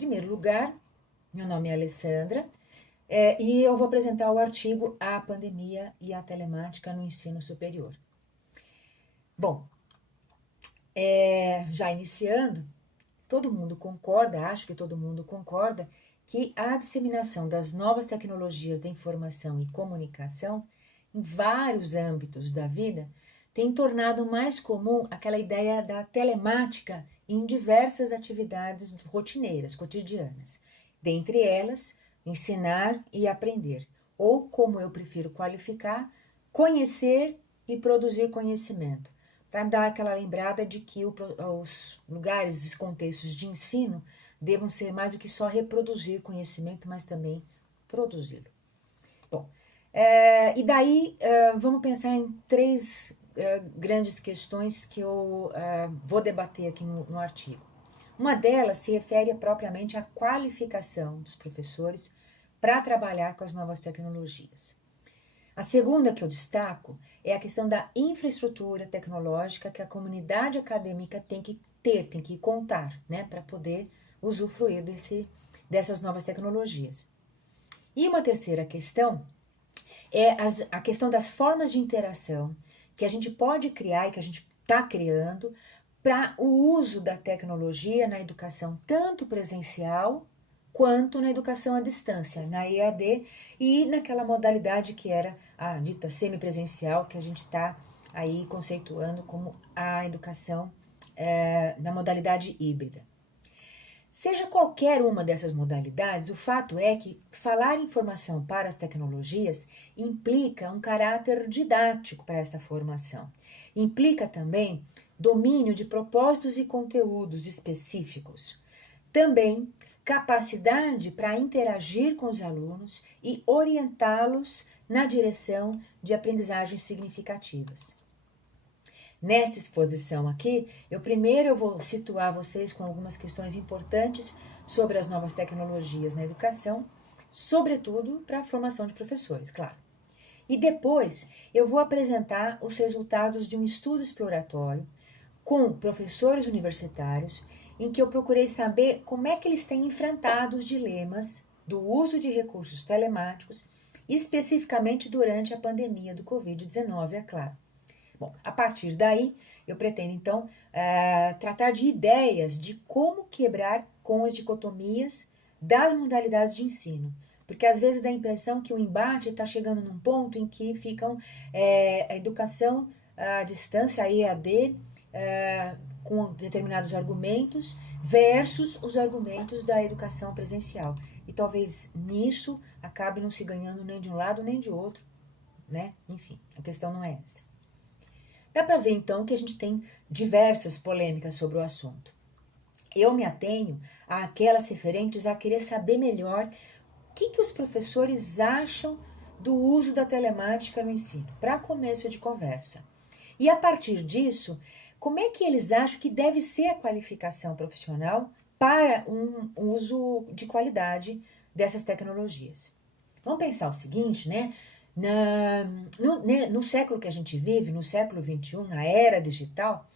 primeiro lugar, meu nome é Alessandra e eu vou apresentar o artigo A Pandemia e a Telemática no Ensino Superior. Bom, já iniciando, todo mundo concorda, acho que todo mundo concorda, que a disseminação das novas tecnologias da informação e comunicação em vários âmbitos da vida tem tornado mais comum aquela ideia da telemática em diversas atividades rotineiras, cotidianas. Dentre elas, ensinar e aprender, ou, como eu prefiro qualificar, conhecer e produzir conhecimento, para dar aquela lembrada de que os lugares, os contextos de ensino devam ser mais do que só reproduzir conhecimento, mas também produzi-lo. Bom, e daí vamos pensar em três grandes questões que eu vou debater aqui no artigo. Uma delas se refere propriamente à qualificação dos professores para trabalhar com as novas tecnologias. A segunda que eu destaco é a questão da infraestrutura tecnológica que a comunidade acadêmica tem que ter, tem que contar, né, para poder usufruir dessas novas tecnologias. E uma terceira questão é a questão das formas de interação que a gente pode criar e que a gente está criando para o uso da tecnologia na educação, tanto presencial quanto na educação à distância, na EAD e naquela modalidade que era a dita semipresencial, que a gente está aí conceituando como a educação na modalidade híbrida. Seja qualquer uma dessas modalidades, o fato é que falar informação para as tecnologias implica um caráter didático para esta formação. Implica também domínio de propósitos e conteúdos específicos. Também capacidade para interagir com os alunos e orientá-los na direção de aprendizagens significativas. Nesta exposição aqui, eu vou situar vocês com algumas questões importantes sobre as novas tecnologias na educação, sobretudo para a formação de professores, claro. E depois eu vou apresentar os resultados de um estudo exploratório com professores universitários, em que eu procurei saber como é que eles têm enfrentado os dilemas do uso de recursos telemáticos, especificamente durante a pandemia do Covid-19, é claro. Bom, a partir daí, eu pretendo, então, tratar de ideias de como quebrar com as dicotomias das modalidades de ensino. Porque às vezes dá a impressão que o embate está chegando num ponto em que ficam a educação à distância, a EAD, com determinados argumentos versus os argumentos da educação presencial. E talvez nisso acabe não se ganhando nem de um lado nem de outro, né? Enfim, a questão não é essa. Dá para ver, então, que a gente tem diversas polêmicas sobre o assunto. Eu me atenho àquelas referentes a querer saber melhor o que os professores acham do uso da telemática no ensino, para começo de conversa. E a partir disso, como é que eles acham que deve ser a qualificação profissional para um uso de qualidade dessas tecnologias? Vamos pensar o seguinte, né? No século que a gente vive, no século XXI, na era digital,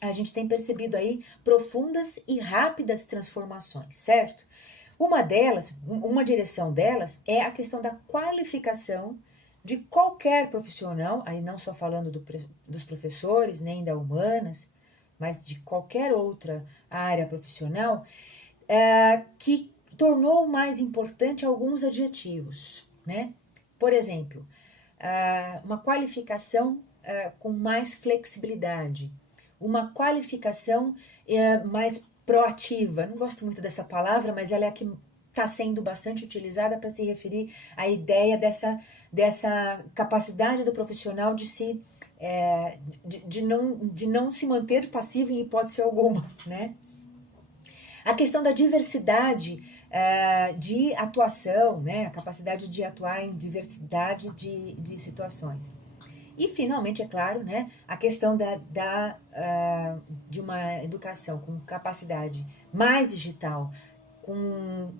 a gente tem percebido aí profundas e rápidas transformações, certo? Uma direção delas é a questão da qualificação de qualquer profissional, aí não só falando dos professores, nem da humanas, mas de qualquer outra área profissional, que tornou mais importante alguns adjetivos, né? Por exemplo, uma qualificação com mais flexibilidade, uma qualificação mais proativa. Não gosto muito dessa palavra, mas ela é a que está sendo bastante utilizada para se referir à ideia dessa capacidade do profissional de não se manter passivo em hipótese alguma, né? A questão da diversidade de atuação, né? A capacidade de atuar em diversidade de situações. E, finalmente, é claro, né, a questão de uma educação com capacidade mais digital, com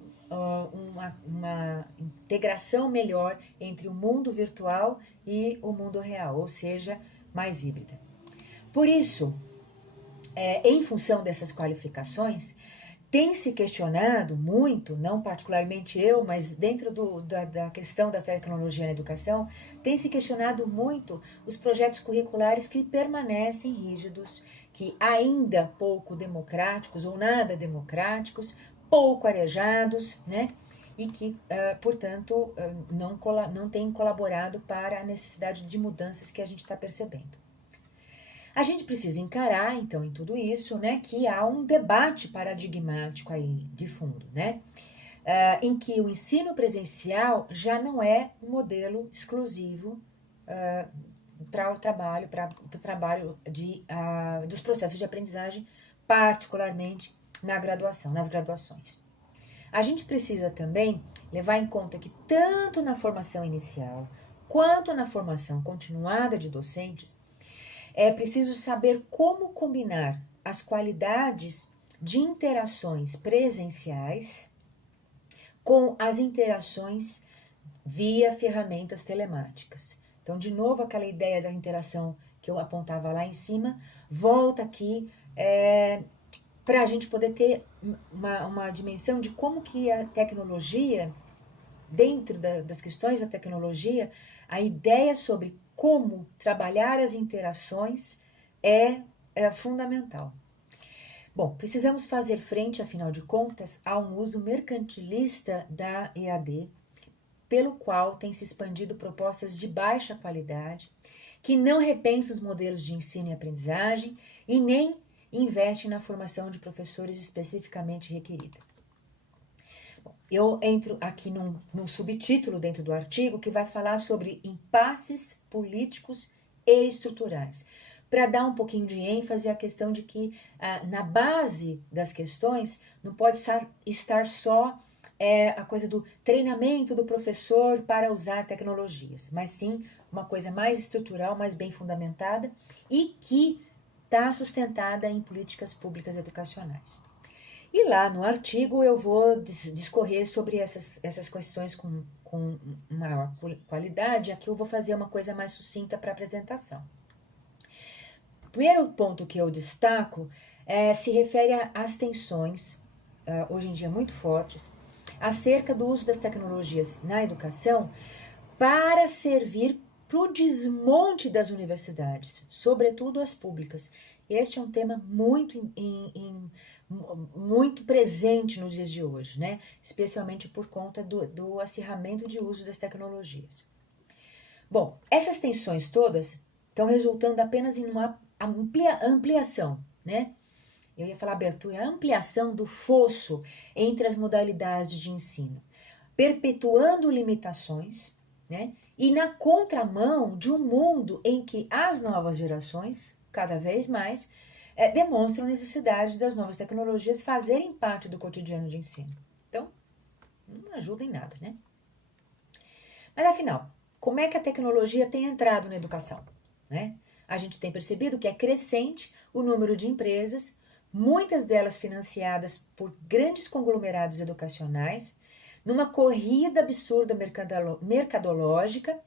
uma integração melhor entre o mundo virtual e o mundo real, ou seja, mais híbrida. Por isso, em função dessas qualificações, Tem se questionado muito, não particularmente eu, mas dentro da questão da tecnologia na educação, tem se questionado muito os projetos curriculares que permanecem rígidos, que ainda pouco democráticos ou nada democráticos, pouco arejados, né? E que, portanto, não têm colaborado para a necessidade de mudanças que a gente está percebendo. A gente precisa encarar, então, em tudo isso, né, que há um debate paradigmático aí de fundo, né, em que o ensino presencial já não é um modelo exclusivo para o trabalho dos processos de aprendizagem, particularmente na graduação, nas graduações. A gente precisa também levar em conta que tanto na formação inicial quanto na formação continuada de docentes, é preciso saber como combinar as qualidades de interações presenciais com as interações via ferramentas telemáticas. Então, de novo, aquela ideia da interação que eu apontava lá em cima, volta aqui para a gente poder ter uma dimensão de como que a tecnologia, dentro das questões da tecnologia, a ideia sobre como trabalhar as interações é fundamental. Bom, precisamos fazer frente, afinal de contas, a um uso mercantilista da EAD, pelo qual tem se expandido propostas de baixa qualidade, que não repensam os modelos de ensino e aprendizagem e nem investem na formação de professores especificamente requerida. Eu entro aqui num subtítulo dentro do artigo que vai falar sobre impasses políticos e estruturais, para dar um pouquinho de ênfase à questão de que na base das questões não pode estar só a coisa do treinamento do professor para usar tecnologias, mas sim uma coisa mais estrutural, mais bem fundamentada e que está sustentada em políticas públicas educacionais. E lá no artigo eu vou discorrer sobre essas questões com maior qualidade. Aqui eu vou fazer uma coisa mais sucinta para a apresentação. O primeiro ponto que eu destaco se refere às tensões, hoje em dia muito fortes, acerca do uso das tecnologias na educação para servir para o desmonte das universidades, sobretudo as públicas. Este é um tema muito presente nos dias de hoje, né? Especialmente por conta do acirramento de uso das tecnologias. Bom, essas tensões todas estão resultando apenas em uma ampliação, né? Eu ia falar abertura, a ampliação do fosso entre as modalidades de ensino, perpetuando limitações, né? E na contramão de um mundo em que as novas gerações, cada vez mais, demonstram a necessidade das novas tecnologias fazerem parte do cotidiano de ensino. Então, não ajuda em nada, né? Mas afinal, como é que a tecnologia tem entrado na educação, né? A gente tem percebido que é crescente o número de empresas, muitas delas financiadas por grandes conglomerados educacionais, numa corrida absurda mercadológica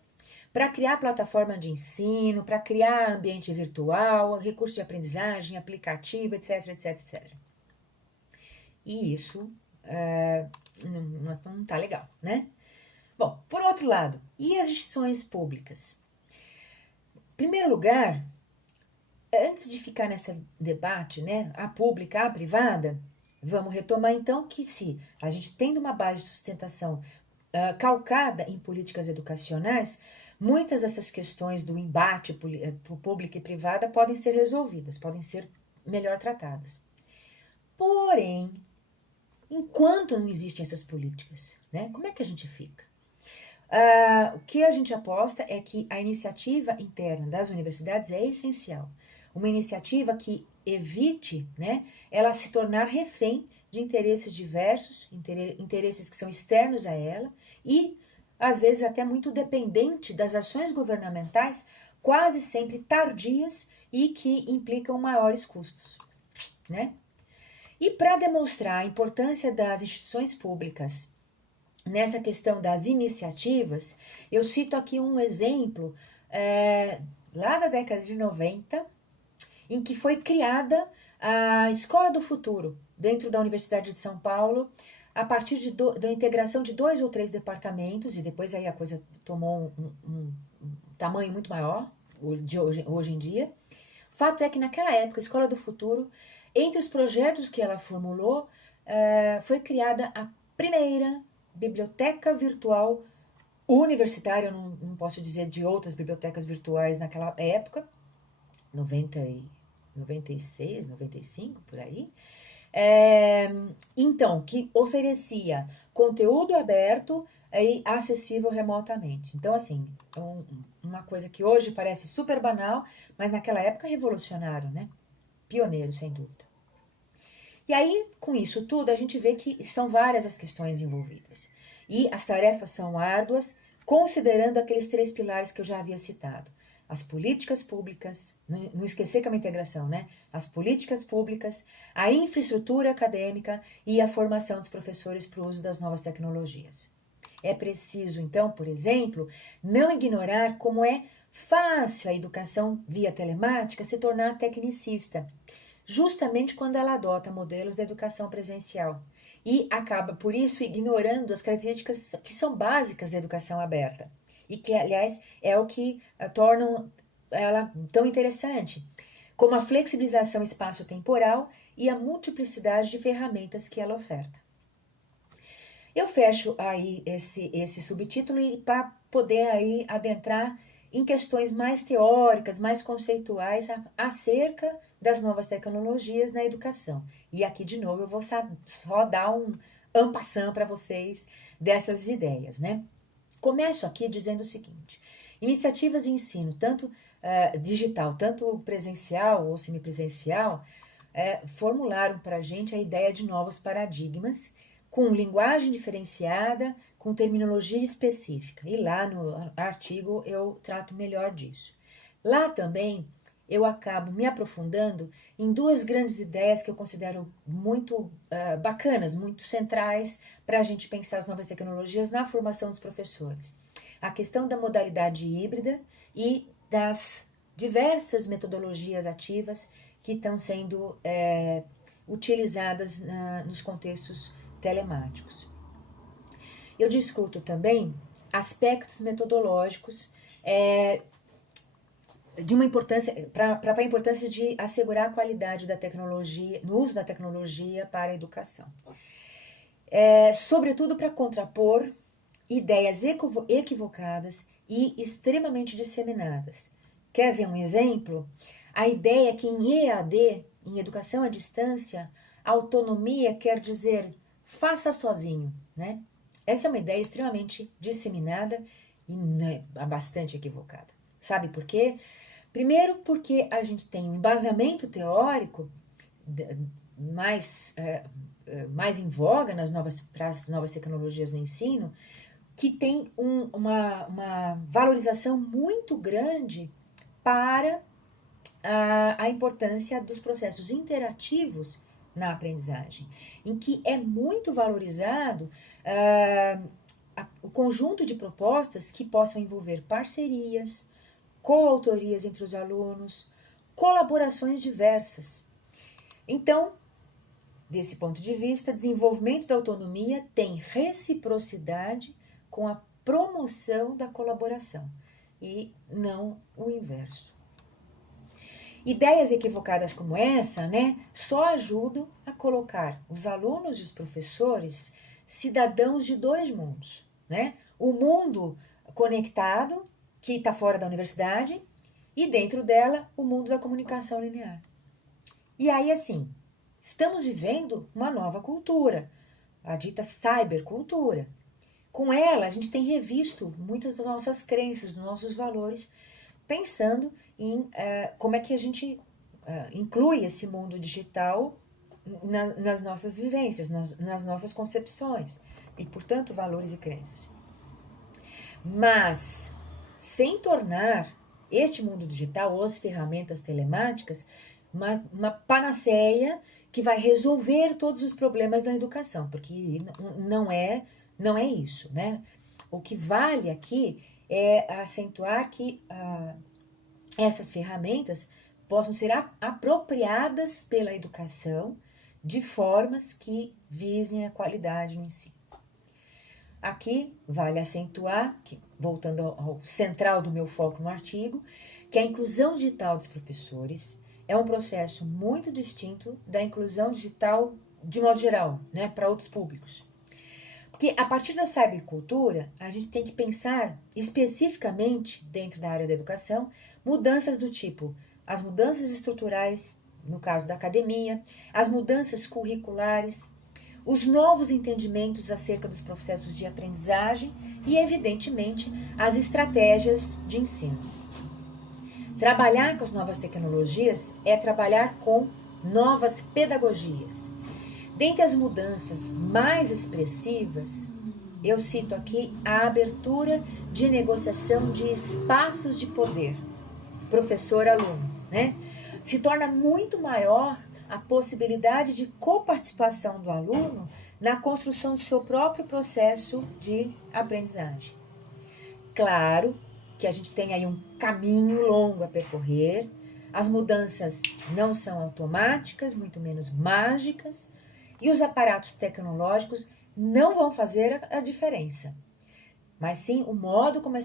para criar plataforma de ensino, para criar ambiente virtual, recurso de aprendizagem, aplicativo, etc, etc, etc. E isso não tá legal, né? Bom, por outro lado, e as instituições públicas? Em primeiro lugar, antes de ficar nesse debate, né, a pública, a privada, vamos retomar então que se a gente tendo uma base de sustentação calcada em políticas educacionais, muitas dessas questões do embate pública e privada podem ser resolvidas, podem ser melhor tratadas. Porém, enquanto não existem essas políticas, né, como é que a gente fica? O que a gente aposta é que a iniciativa interna das universidades é essencial. Uma iniciativa que evite, né, ela se tornar refém de interesses diversos, interesses que são externos a ela e, às vezes, até muito dependente das ações governamentais, quase sempre tardias e que implicam maiores custos, né? E para demonstrar a importância das instituições públicas nessa questão das iniciativas, eu cito aqui um exemplo lá da década de 90, em que foi criada a Escola do Futuro, dentro da Universidade de São Paulo, a partir da integração de 2 ou 3 departamentos, e depois aí a coisa tomou um tamanho muito maior de hoje em dia. Fato é que naquela época, a Escola do Futuro, entre os projetos que ela formulou, foi criada a primeira biblioteca virtual universitária. Eu não posso dizer de outras bibliotecas virtuais naquela época, 96, 95, por aí. Então, que oferecia conteúdo aberto e acessível remotamente. Então, assim, uma coisa que hoje parece super banal, mas naquela época revolucionário, né? Pioneiro, sem dúvida. E aí, com isso tudo, a gente vê que são várias as questões envolvidas. E as tarefas são árduas, considerando aqueles 3 pilares que eu já havia citado. As políticas públicas, não esquecer que é uma integração, né? As políticas públicas, a infraestrutura acadêmica e a formação dos professores para o uso das novas tecnologias. É preciso, então, por exemplo, não ignorar como é fácil a educação via telemática se tornar tecnicista, justamente quando ela adota modelos da educação presencial e acaba, por isso, ignorando as características que são básicas da educação aberta e que, aliás, é o que tornam ela tão interessante, como a flexibilização espaço-temporal e a multiplicidade de ferramentas que ela oferta. Eu fecho aí esse subtítulo para poder aí adentrar em questões mais teóricas, mais conceituais acerca das novas tecnologias na educação. E aqui, de novo, eu vou só dar um en passant para vocês dessas ideias, né? Começo aqui dizendo o seguinte: iniciativas de ensino, tanto digital, tanto presencial ou semipresencial, formularam para a gente a ideia de novos paradigmas com linguagem diferenciada, com terminologia específica. E lá no artigo eu trato melhor disso. Lá também eu acabo me aprofundando em 2 grandes ideias que eu considero muito bacanas, muito centrais para a gente pensar as novas tecnologias na formação dos professores. A questão da modalidade híbrida e das diversas metodologias ativas que estão sendo utilizadas nos contextos telemáticos. Eu discuto também aspectos metodológicos de uma importância, para a importância de assegurar a qualidade da tecnologia, no uso da tecnologia para a educação. Sobretudo para contrapor ideias equivocadas e extremamente disseminadas. Quer ver um exemplo? A ideia que em EAD, em educação à distância, autonomia quer dizer faça sozinho, né? Essa é uma ideia extremamente disseminada e bastante equivocada. Sabe por quê? Primeiro, porque a gente tem um embasamento teórico mais em voga para as novas tecnologias no ensino, que tem uma valorização muito grande para a importância dos processos interativos na aprendizagem, em que é muito valorizado o conjunto de propostas que possam envolver parcerias, coautorias entre os alunos, colaborações diversas. Então, desse ponto de vista, desenvolvimento da autonomia tem reciprocidade com a promoção da colaboração e não o inverso. Ideias equivocadas como essa, né, só ajudam a colocar os alunos e os professores cidadãos de 2 mundos, né? O mundo conectado, que está fora da universidade, e dentro dela, o mundo da comunicação linear. E aí, assim, estamos vivendo uma nova cultura, a dita cybercultura. Com ela, a gente tem revisto muitas das nossas crenças, dos nossos valores, pensando em como é que a gente inclui esse mundo digital nas nossas vivências, nas nossas concepções e, portanto, valores e crenças. Mas, sem tornar este mundo digital ou as ferramentas telemáticas uma panaceia que vai resolver todos os problemas da educação, porque não é isso, né? O que vale aqui é acentuar que essas ferramentas possam ser apropriadas pela educação de formas que visem a qualidade no ensino. Aqui vale acentuar, que, voltando ao central do meu foco no artigo, que a inclusão digital dos professores é um processo muito distinto da inclusão digital de modo geral, né, para outros públicos. Porque a partir da cybercultura, a gente tem que pensar especificamente, dentro da área da educação, mudanças do tipo as mudanças estruturais, no caso da academia, as mudanças curriculares, os novos entendimentos acerca dos processos de aprendizagem e, evidentemente, as estratégias de ensino. Trabalhar com as novas tecnologias é trabalhar com novas pedagogias. Dentre as mudanças mais expressivas, eu cito aqui a abertura de negociação de espaços de poder, professor-aluno, né? Se torna muito maior a possibilidade de coparticipação do aluno na construção do seu próprio processo de aprendizagem. Claro que a gente tem aí um caminho longo a percorrer, as mudanças não são automáticas, muito menos mágicas, e os aparatos tecnológicos não vão fazer a diferença, mas sim o modo como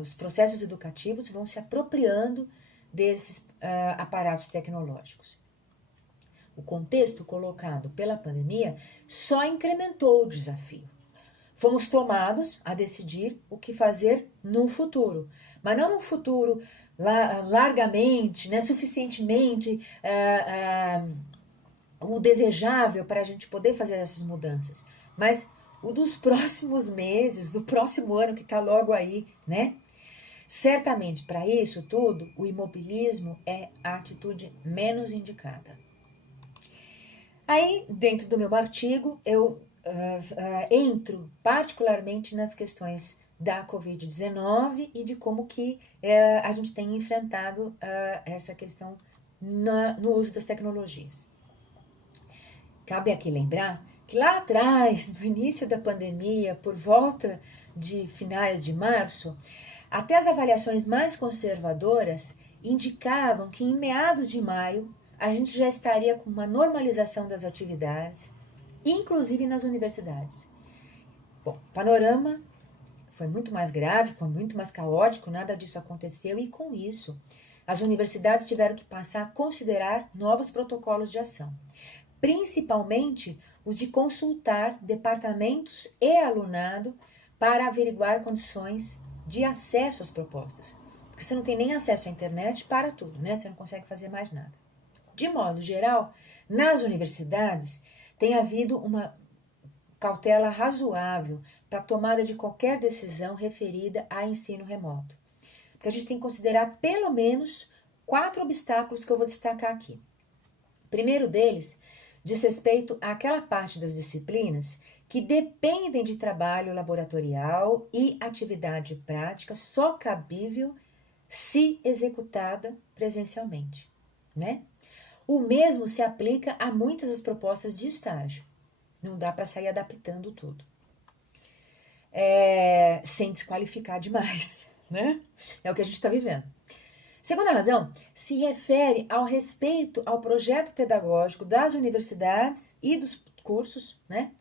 os processos educativos vão se apropriando desses aparatos tecnológicos. O contexto colocado pela pandemia só incrementou o desafio. Fomos tomados a decidir o que fazer no futuro, mas não no futuro largamente, né, suficientemente o desejável para a gente poder fazer essas mudanças, mas o dos próximos meses, do próximo ano que está logo aí, né? Certamente, para isso tudo, o imobilismo é a atitude menos indicada. Aí, dentro do meu artigo, eu entro particularmente nas questões da Covid-19 e de como que a gente tem enfrentado essa questão no uso das tecnologias. Cabe aqui lembrar que lá atrás, no início da pandemia, por volta de finais de março, até as avaliações mais conservadoras indicavam que em meados de maio a gente já estaria com uma normalização das atividades, inclusive nas universidades. Bom, o panorama foi muito mais grave, foi muito mais caótico, nada disso aconteceu e com isso as universidades tiveram que passar a considerar novos protocolos de ação, principalmente os de consultar departamentos e alunado para averiguar condições de acesso às propostas. Porque você não tem nem acesso à internet, para tudo, né? Você não consegue fazer mais nada. De modo geral, nas universidades tem havido uma cautela razoável para a tomada de qualquer decisão referida a ensino remoto. Porque a gente tem que considerar pelo menos 4 obstáculos que eu vou destacar aqui. O primeiro deles diz respeito àquela parte das disciplinas que dependem de trabalho laboratorial e atividade prática só cabível se executada presencialmente, né? O mesmo se aplica a muitas das propostas de estágio. Não dá para sair adaptando tudo. Sem desqualificar demais, né? É o que a gente está vivendo. Segunda razão se refere ao respeito ao projeto pedagógico das universidades e dos cursos, né?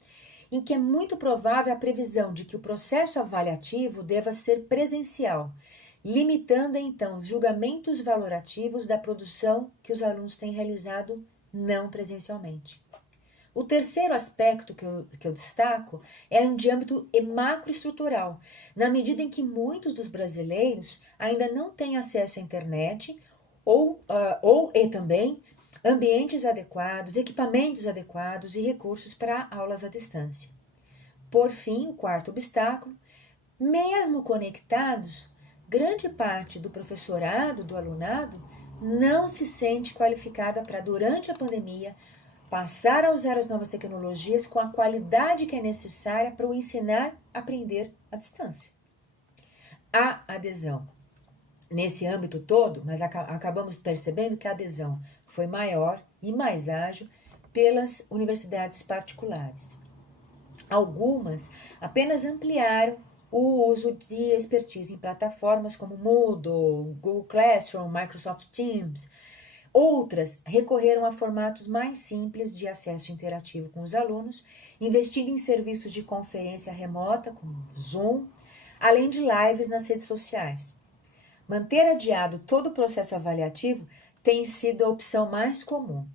Em que é muito provável a previsão de que o processo avaliativo deva ser presencial, limitando então os julgamentos valorativos da produção que os alunos têm realizado não presencialmente. O terceiro aspecto que eu destaco é um de âmbito macroestrutural, na medida em que muitos dos brasileiros ainda não têm acesso à internet e também ambientes adequados, equipamentos adequados e recursos para aulas à distância. Por fim, o quarto obstáculo, mesmo conectados, grande parte do professorado, do alunado, não se sente qualificada para, durante a pandemia, passar a usar as novas tecnologias com a qualidade que é necessária para o ensinar a aprender à distância. Há adesão nesse âmbito todo, mas acabamos percebendo que a adesão foi maior e mais ágil pelas universidades particulares. Algumas apenas ampliaram o uso de expertise em plataformas como Moodle, Google Classroom, Microsoft Teams, Outras recorreram a formatos mais simples de acesso interativo com os alunos, investindo em serviços de conferência remota, como Zoom, além de lives nas redes sociais. Manter adiado todo o processo avaliativo tem sido a opção mais comum.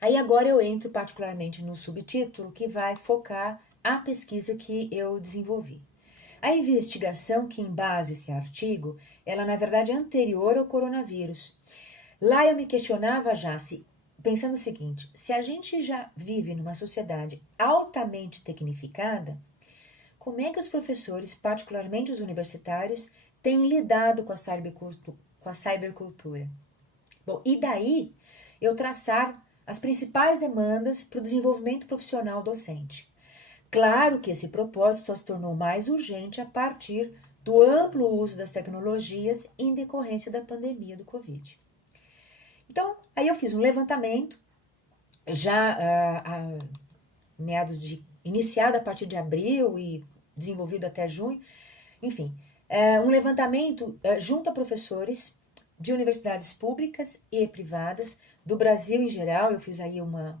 Aí agora eu entro particularmente no subtítulo que vai focar a pesquisa que eu desenvolvi. A investigação que embasa esse artigo, ela na verdade é anterior ao coronavírus. Lá eu me questionava já pensando o seguinte, se a gente já vive numa sociedade altamente tecnificada, como é que os professores, particularmente os universitários, têm lidado com a cybercultura? Bom, e daí eu traçar as principais demandas para o desenvolvimento profissional docente. Claro que esse propósito só se tornou mais urgente a partir do amplo uso das tecnologias em decorrência da pandemia do Covid. Então, aí eu fiz um levantamento, já iniciado a partir de abril e desenvolvido até junho, enfim, um levantamento junto a professores de universidades públicas e privadas do Brasil em geral. Eu fiz aí uma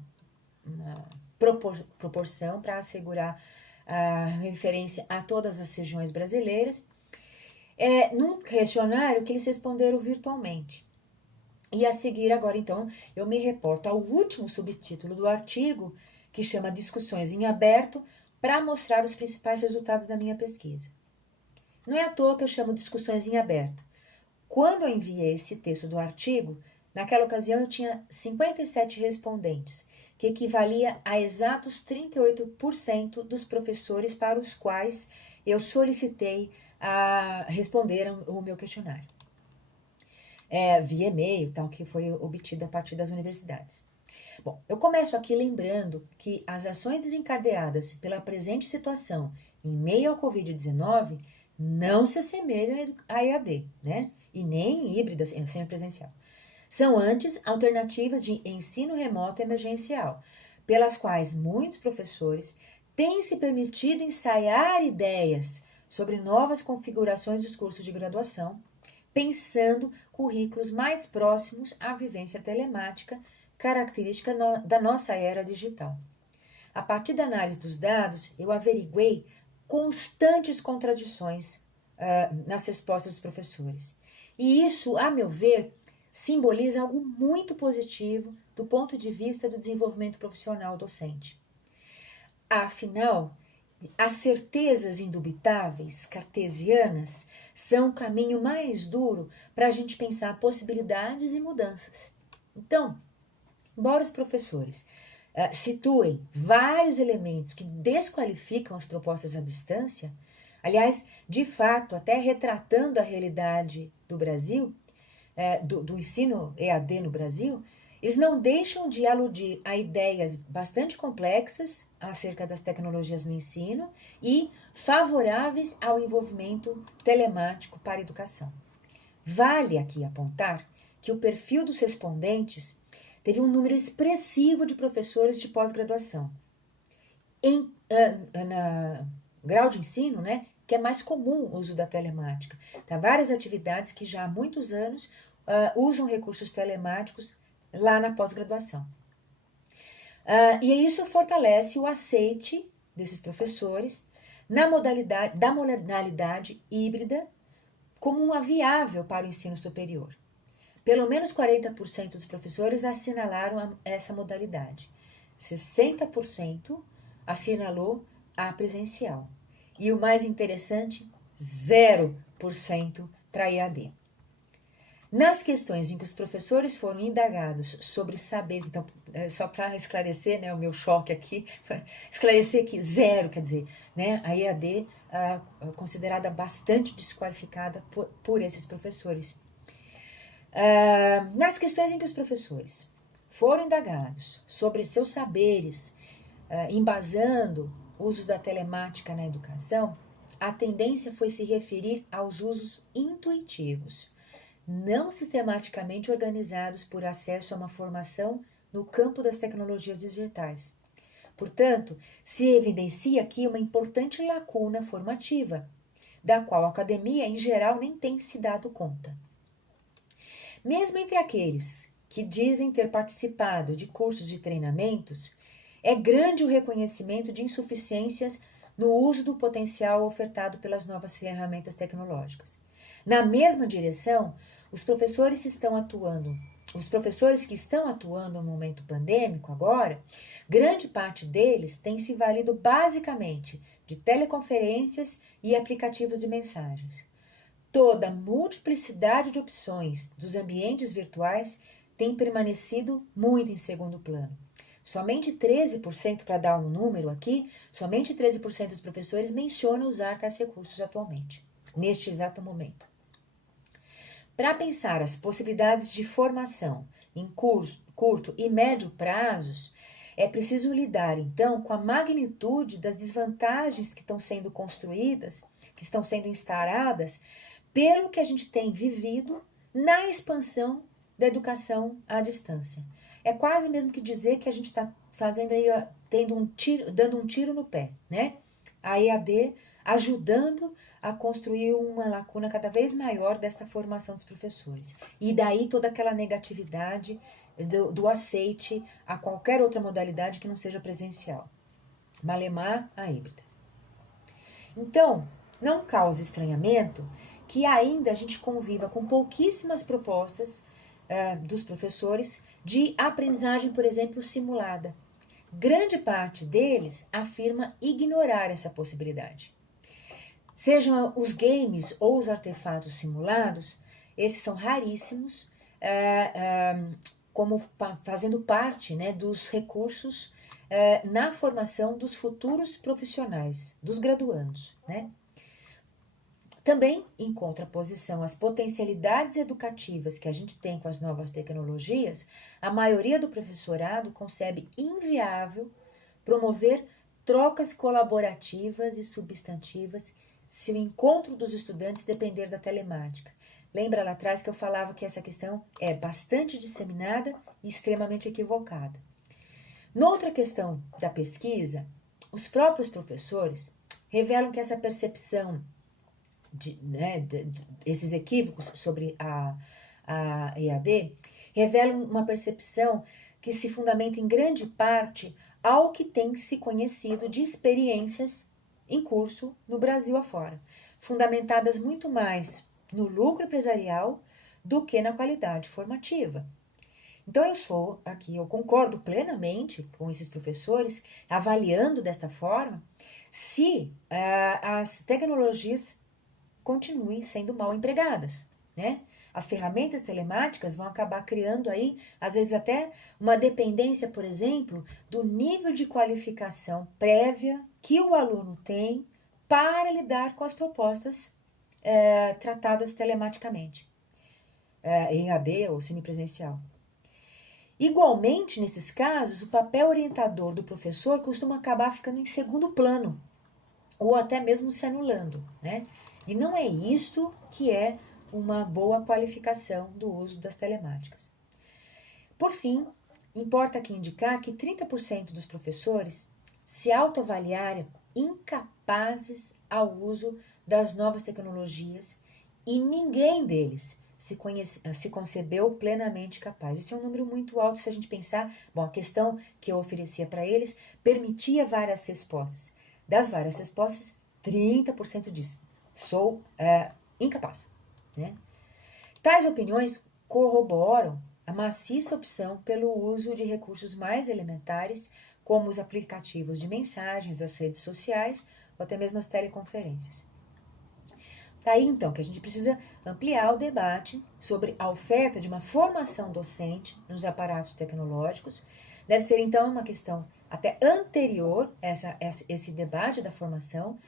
proporção para assegurar a referência a todas as regiões brasileiras, num questionário que eles responderam virtualmente. E a seguir agora, então, eu me reporto ao último subtítulo do artigo, que chama Discussões em Aberto, para mostrar os principais resultados da minha pesquisa. Não é à toa que eu chamo Discussões em Aberto. Quando eu enviei esse texto do artigo, naquela ocasião eu tinha 57 respondentes, que equivalia a exatos 38% dos professores para os quais eu solicitei responderam o meu questionário. Via e-mail, tal, que foi obtido a partir das universidades. Bom, eu começo aqui lembrando que as ações desencadeadas pela presente situação em meio ao Covid-19 não se assemelham à EAD, né? E nem híbrida semipresencial. São antes alternativas de ensino remoto emergencial, pelas quais muitos professores têm se permitido ensaiar ideias sobre novas configurações dos cursos de graduação, pensando currículos mais próximos à vivência telemática, característica da nossa era digital. A partir da análise dos dados, eu averiguei constantes contradições nas respostas dos professores. E isso, a meu ver, simboliza algo muito positivo do ponto de vista do desenvolvimento profissional docente. Afinal, as certezas indubitáveis, cartesianas, são o caminho mais duro para a gente pensar possibilidades e mudanças. Então, embora os professores situem vários elementos que desqualificam as propostas à distância, aliás, de fato, até retratando a realidade do Brasil, do ensino EAD no Brasil, eles não deixam de aludir a ideias bastante complexas acerca das tecnologias no ensino e favoráveis ao envolvimento telemático para a educação. Vale aqui apontar que o perfil dos respondentes teve um número expressivo de professores de pós-graduação. Na grau de ensino, né, que é mais comum o uso da telemática. Tá, várias atividades que já há muitos anos usam recursos telemáticos lá na pós-graduação. E isso fortalece o aceite desses professores da modalidade híbrida como uma viável para o ensino superior. Pelo menos 40% dos professores assinalaram essa modalidade. 60% assinalou a presencial. E o mais interessante, 0% para EAD. Nas questões em que os professores foram indagados sobre saberes, então, só para esclarecer, né, o meu choque aqui, esclarecer que 0, quer dizer, né, a EAD considerada bastante desqualificada por esses professores. Nas questões em que os professores foram indagados sobre seus saberes, embasando usos da telemática na educação, a tendência foi se referir aos usos intuitivos, não sistematicamente organizados por acesso a uma formação no campo das tecnologias digitais. Portanto, se evidencia aqui uma importante lacuna formativa, da qual a academia, em geral, nem tem se dado conta. Mesmo entre aqueles que dizem ter participado de cursos e treinamentos, é grande o reconhecimento de insuficiências no uso do potencial ofertado pelas novas ferramentas tecnológicas. Na mesma direção, os professores que estão atuando no momento pandêmico agora, grande parte deles tem se valido basicamente de teleconferências e aplicativos de mensagens. Toda a multiplicidade de opções dos ambientes virtuais tem permanecido muito em segundo plano. Somente 13%, para dar um número aqui, somente 13% dos professores mencionam usar tais recursos atualmente, neste exato momento. Para pensar as possibilidades de formação em curto e médio prazos, é preciso lidar, então, com a magnitude das desvantagens que estão sendo construídas, que estão sendo instauradas, pelo que a gente tem vivido na expansão da educação à distância. É quase mesmo que dizer que a gente está fazendo aí, dando um tiro no pé, né? A EAD ajudando a construir uma lacuna cada vez maior desta formação dos professores. E daí toda aquela negatividade do aceite a qualquer outra modalidade que não seja presencial. Malemar a híbrida. Então, não cause estranhamento que ainda a gente conviva com pouquíssimas propostas dos professores de aprendizagem, por exemplo, simulada. Grande parte deles afirma ignorar essa possibilidade. Sejam os games ou os artefatos simulados, esses são raríssimos, como fazendo parte, né, dos recursos na formação dos futuros profissionais, dos graduandos, né? Também, em contraposição às potencialidades educativas que a gente tem com as novas tecnologias, a maioria do professorado concebe inviável promover trocas colaborativas e substantivas se o encontro dos estudantes depender da telemática. Lembra lá atrás que eu falava que essa questão é bastante disseminada e extremamente equivocada. Noutra questão da pesquisa, os próprios professores revelam que essa percepção esses equívocos sobre a EAD revelam uma percepção que se fundamenta em grande parte ao que tem se conhecido de experiências em curso no Brasil afora, fundamentadas muito mais no lucro empresarial do que na qualidade formativa. Então eu concordo plenamente com esses professores, avaliando desta forma, se as tecnologias continuem sendo mal empregadas, né? As ferramentas telemáticas vão acabar criando aí, às vezes até uma dependência, por exemplo, do nível de qualificação prévia que o aluno tem para lidar com as propostas tratadas telematicamente, em AD ou semipresencial. Igualmente, nesses casos, o papel orientador do professor costuma acabar ficando em segundo plano, ou até mesmo se anulando, né? E não é isso que é uma boa qualificação do uso das telemáticas. Por fim, importa aqui indicar que 30% dos professores se autoavaliaram incapazes ao uso das novas tecnologias e ninguém deles se concebeu plenamente capaz. Esse é um número muito alto se a gente pensar, a questão que eu oferecia para eles permitia várias respostas. Das várias respostas, 30% disse: sou incapaz. Né? Tais opiniões corroboram a maciça opção pelo uso de recursos mais elementares, como os aplicativos de mensagens das redes sociais ou até mesmo as teleconferências. Daí então que a gente precisa ampliar o debate sobre a oferta de uma formação docente nos aparatos tecnológicos. Deve ser então uma questão até anterior esse debate da formação,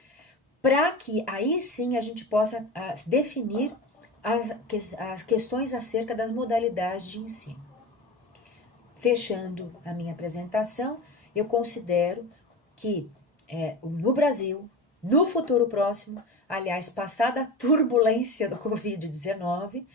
para que aí sim a gente possa definir as questões acerca das modalidades de ensino. Fechando a minha apresentação, eu considero que no Brasil, no futuro próximo, aliás, passada a turbulência do Covid-19,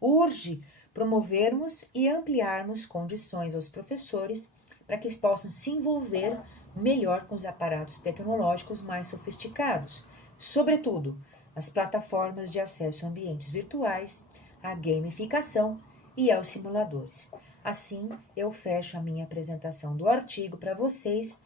urge promovermos e ampliarmos condições aos professores para que eles possam se envolver melhor com os aparatos tecnológicos mais sofisticados, sobretudo as plataformas de acesso a ambientes virtuais, a gamificação e aos simuladores. Assim, eu fecho a minha apresentação do artigo para vocês